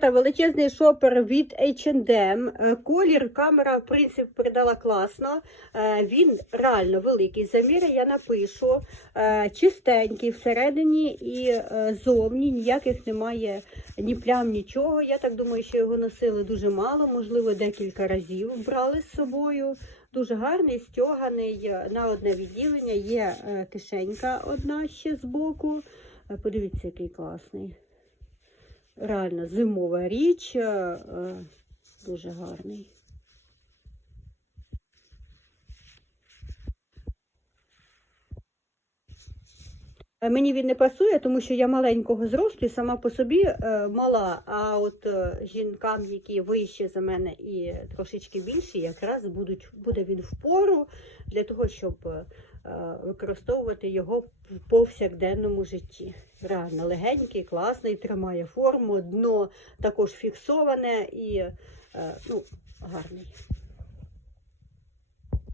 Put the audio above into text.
Це величезний шопер від H&M. Колір камера, в принципі, передала класно. Е, Він реально великий. Заміри я напишу. Е, Чистенький всередині і зовні ніяких немає ні плям, нічого. Я так думаю, що його носили дуже мало, можливо, декілька разів брали з собою. Дуже гарний, стьоганий на одне відділення. Є кишенька одна ще збоку. Е, Подивіться, який класний. Реально зимова річ, е, е, дуже гарний. Е, Мені він не пасує, тому що я маленького зросту і сама по собі мала. А от жінкам, які вищі за мене і трошечки більші, якраз будуть, буде він впору для того, щоб використовувати його в повсякденному житті. Реально легенький, класний, тримає форму, дно також фіксоване і е, ну, гарний.